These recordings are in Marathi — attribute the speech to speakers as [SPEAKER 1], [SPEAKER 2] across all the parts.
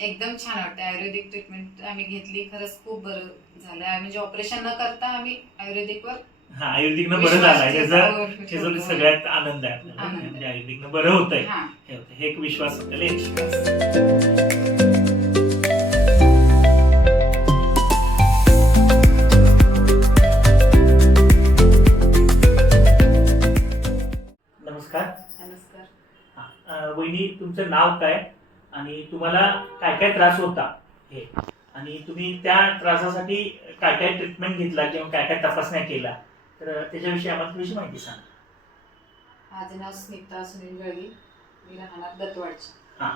[SPEAKER 1] एकदम छान वाटतं आयुर्वेदिक ट्रीटमेंट आम्ही घेतली खरंच खूप बरं झालं म्हणजे ऑपरेशन न करता आम्ही आयुर्वेदिकवर
[SPEAKER 2] हा आयुर्वेदिकनं बरं
[SPEAKER 1] विश्वास
[SPEAKER 2] झालाय
[SPEAKER 1] ठेवतो,
[SPEAKER 2] त्याचा त्याचा
[SPEAKER 1] ठेवतो.
[SPEAKER 2] सगळ्यात आनंद आहे आपल्याला
[SPEAKER 1] आनंद आहे.
[SPEAKER 2] म्हणजे आयुर्वेदिकनं बरं होतंय
[SPEAKER 1] हा
[SPEAKER 2] हे होतं. हे एक विश्वास आपल्याला येतो.
[SPEAKER 1] विश्वास.
[SPEAKER 2] नमस्कार
[SPEAKER 1] नमस्कार
[SPEAKER 2] हा. अं, वहिनी तुमचं नाव काय आणि तुम्हाला काय काय त्रास होता हे. आणि तुम्ही त्या त्रासासाठी काय काय ट्रीटमेंट घेतला किंवा काय काय तपासण्या केला तर त्याच्याविषयी आम्हाला थोडीशी माहिती सांगा.
[SPEAKER 1] माझं नाव स्मिता सुनील गळगी मी राहणार दत्तवाडची.
[SPEAKER 2] हा.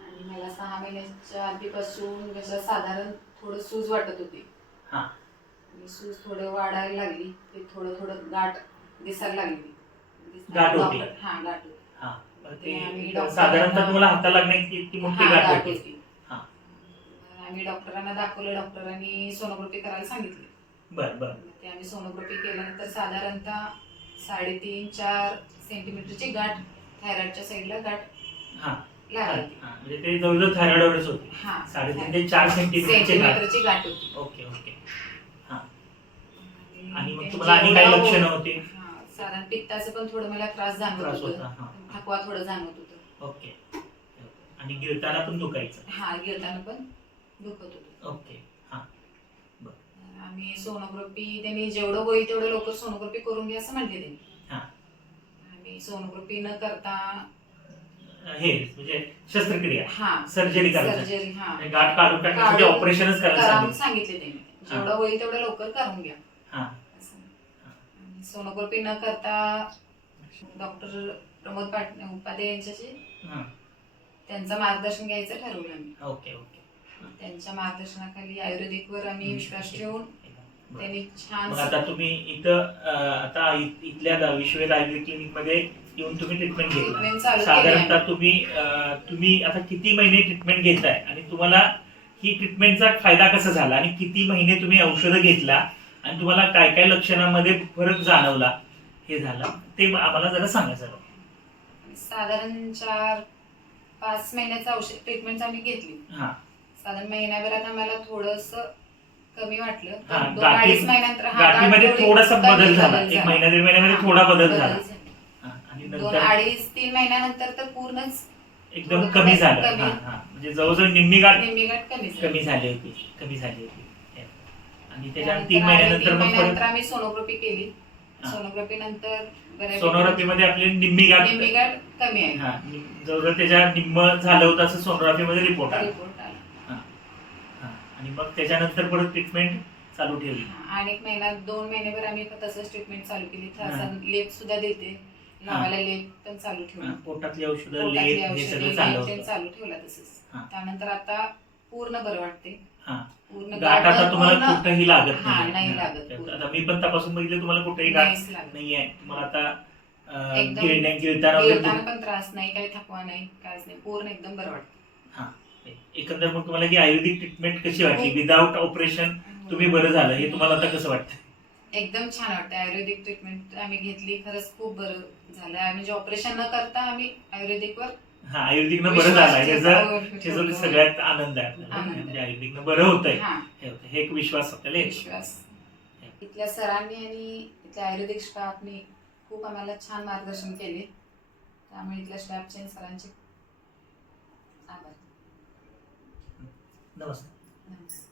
[SPEAKER 1] आणि मला सहा महिन्याच्या आधीपासून कसं साधारण थोडं सूज वाटत होती.
[SPEAKER 2] हा.
[SPEAKER 1] आणि सूज थोडं वाढायला लागली. ते थोडं थोडं गाठ दिसायला लागली.
[SPEAKER 2] गाठ होती.
[SPEAKER 1] हा गाठ होती.
[SPEAKER 2] हा.
[SPEAKER 1] ते आम्ही
[SPEAKER 2] ते
[SPEAKER 1] डॉक्टरांना-
[SPEAKER 2] साधारणतः तुम्हाला हाताला लागण्याची इतकी मोठी
[SPEAKER 1] हा,
[SPEAKER 2] गाठ
[SPEAKER 1] गाठ
[SPEAKER 2] होती.
[SPEAKER 1] होती.
[SPEAKER 2] हा.
[SPEAKER 1] आम्ही डॉक्टरांना दाखवलं डॉक्टरांनी सोनोग्राफी करायला सांगितली.
[SPEAKER 2] बर बर.
[SPEAKER 1] ते आम्ही सोनोग्राफी केल्यानंतर साधारणतः साडेतीन चार सेंटीमीटरची गाठ थायरॉइडच्या साईडला गाठ
[SPEAKER 2] हा.
[SPEAKER 1] लागली.
[SPEAKER 2] हा, म्हणजे ते जवळजवळ थायरॉइडवरच होते.
[SPEAKER 1] हा
[SPEAKER 2] साडेतीन ते चार सेंटीमीटरचे गाठ.
[SPEAKER 1] सेंटीमीटरची गाठ होती.
[SPEAKER 2] Okay okay. आणि
[SPEAKER 1] आणि
[SPEAKER 2] मग तुम्हाला आणि काय
[SPEAKER 1] जेवढं
[SPEAKER 2] लक्षणं
[SPEAKER 1] होत-
[SPEAKER 2] होती?
[SPEAKER 1] हा, साधारण पित्ताचं पण थोडं मला त्रास जाणवत
[SPEAKER 2] त्रास
[SPEAKER 1] होतं.
[SPEAKER 2] होता हा.
[SPEAKER 1] थकवा थोडं जाणवत होतं.
[SPEAKER 2] ओके. आणि गिळताना पण दुखायचं.
[SPEAKER 1] हा गिळताना पण दुखत होतं.
[SPEAKER 2] ओके. हा.
[SPEAKER 1] आम्ही सोनोग्राफी त्यांनी जेवढं होईल तेवढं लवकर सोनोग्राफी करून घ्या असं म्हटले त्यांनी.
[SPEAKER 2] हा.
[SPEAKER 1] आम्ही सोनोग्राफी न करता
[SPEAKER 2] हे म्हणजे शस्त्रक्रिया.
[SPEAKER 1] हा.
[SPEAKER 2] सर्जरी करायची.
[SPEAKER 1] सर्जरी हा.
[SPEAKER 2] म्हणजे गाठ काढून टाकण्यासाठी
[SPEAKER 1] काढून-
[SPEAKER 2] ऑपरेशनच करायला
[SPEAKER 1] करा
[SPEAKER 2] सांगितलं.
[SPEAKER 1] सांगितले त्यांनी. जेवढं होईल तेवढं लवकर करून घ्या.
[SPEAKER 2] हा.
[SPEAKER 1] असं. आणि सोनोग्राफी न करता डॉक्टर प्रमोद पाट उपाध्ये यांच्याशी
[SPEAKER 2] हा.
[SPEAKER 1] त्यांचं मार्गदर्शन घ्यायचं ठरवलं आम्ही
[SPEAKER 2] ओके ओके.
[SPEAKER 1] त्यांच्या मार्गदर्शनाखाली आयुर्वेदिकवर आम्ही विश्वास ठेवून. त्यांनी छान
[SPEAKER 2] मग आता तुम्ही इथं अं, आता इ- इथल्या दा- विश्वेद आयुर्वेदिक क्लिनिकमध्ये येऊन तुम्ही ट्रीटमेंट घेतला.
[SPEAKER 1] ट्रीटमेंट चालू केली
[SPEAKER 2] साधारणतः तुम्ही अं, तुम्ही आता किती महिने ट्रीटमेंट घेताय? आणि तुम्हाला ही ट्रीटमेंटचा फायदा कसा झाला? आणि किती महिने तुम्ही औषधं घेतला? आणि तुम्हाला काय काय लक्षणांमध्ये फरक जाणवला? हे झालं. ते आम्हाला जरा सांगा सर
[SPEAKER 1] साधारण चार पाच महिन्याचं औषध ट्रीटमेंट आम्ही घेतली.
[SPEAKER 2] हा.
[SPEAKER 1] साधारण महिन्याभरात आम्हाला थोडस कमी वाटलं.
[SPEAKER 2] हा,
[SPEAKER 1] पण दोन
[SPEAKER 2] गाठी-
[SPEAKER 1] अडीच महिन्यानंतर हा,
[SPEAKER 2] गाठीमध्ये
[SPEAKER 1] गाठ थोडी
[SPEAKER 2] थोडासा
[SPEAKER 1] कमी
[SPEAKER 2] बदल झाला.
[SPEAKER 1] बदल
[SPEAKER 2] एक महिना दीड महिन्यामध्ये
[SPEAKER 1] हा,
[SPEAKER 2] थोडा बदल झाला. हा, आणि
[SPEAKER 1] दोन
[SPEAKER 2] नंतर
[SPEAKER 1] अडीच तीन महिन्यानंतर तर पूर्णच
[SPEAKER 2] एकदम
[SPEAKER 1] थोडं
[SPEAKER 2] कमी झालं.
[SPEAKER 1] कमी.
[SPEAKER 2] हा हा. म्हणजे जवळजवळ निम्मी गाठ
[SPEAKER 1] निम्मी गाठ कमी झाली.
[SPEAKER 2] कमी झाली होती. कमी झाली होती. आणि त्याच्या
[SPEAKER 1] त्यानंतर
[SPEAKER 2] तीन
[SPEAKER 1] आम्ही
[SPEAKER 2] महिन्यानंतर
[SPEAKER 1] तीन
[SPEAKER 2] मग
[SPEAKER 1] महिन्यानंतर आम्ही सोनोग्राफी केली. सोनोग्राफी नंतर
[SPEAKER 2] सोनोग्राफी मध्ये आपली निम्मी गाठ
[SPEAKER 1] निम्मी गाठ कमी आहे.
[SPEAKER 2] हा जवळजवळ त्याच्या निम्म झालं होतं असं सोनोग्राफी मध्ये रिपोर्ट आला.
[SPEAKER 1] रिपोर्ट आला.
[SPEAKER 2] आणि मग त्याच्यानंतर परत ट्रीटमेंट चालू ठेवली.
[SPEAKER 1] आणि एक महिना दोन महिनेभर आम्ही तसंच ट्रीटमेंट चालू केली. लेप सुद्धा देते. लावायला लेप पण चालू ठेवला.
[SPEAKER 2] पोटातली औषधं लेप चालू
[SPEAKER 1] ठेवला तसंच. त्यानंतर आता पूर्ण बरं वाटते. पूर्ण
[SPEAKER 2] गाठ आता तुम्हाला कुठेही लागत
[SPEAKER 1] हा,
[SPEAKER 2] नाही.
[SPEAKER 1] लागत.
[SPEAKER 2] त्यात आता मी पण तपासून बघितलं तुम्हाला कुठेही गाठ
[SPEAKER 1] नाहीच लागत.
[SPEAKER 2] नाहीये. तुम्हाला आता अं,
[SPEAKER 1] एकदम
[SPEAKER 2] गिळण्या गिळताना वगैरे
[SPEAKER 1] पण त्रास नाही काही थकवा नाही काहीच नाही. पूर्ण एकदम बरं वाटतं.
[SPEAKER 2] एकंदर मग तुम्हाला ही आयुर्वेदिक ट्रीटमेंट कशी वाटली?
[SPEAKER 1] खूप-
[SPEAKER 2] विदाऊट ऑपरेशन तुम्ही बरं झालं. हे तुम्हाला आता कसं वाटतं
[SPEAKER 1] एकदम छान वाटतं आयुर्वेदिक ट्रीटमेंट आम्ही घेतली. खरंच खूप बरं झालं. म्हणजे ऑपरेशन न करता आम्ही आयुर्वेदिकवर
[SPEAKER 2] हा आयुर्वेदिकनं बरं झालाय. त्याचा
[SPEAKER 1] ठेवतो.
[SPEAKER 2] त्याचा सगळ्यात आनंद आहे आपल्याला.
[SPEAKER 1] आनंद.
[SPEAKER 2] म्हणजे आयुर्वेदिकनं बरं होतंय.
[SPEAKER 1] हा.
[SPEAKER 2] हे होतं. हे एक विश्वास आपल्याला येतो.
[SPEAKER 1] विश्वास. इथल्या सरांनी आणि इथल्या आयुर्वेदिक स्टाफनी खूप आम्हाला छान मार्गदर्शन केले. त्यामुळे इथल्या स्टाफचे आणि सरांचे आभार.
[SPEAKER 2] नमस्कार.
[SPEAKER 1] नमस्कार.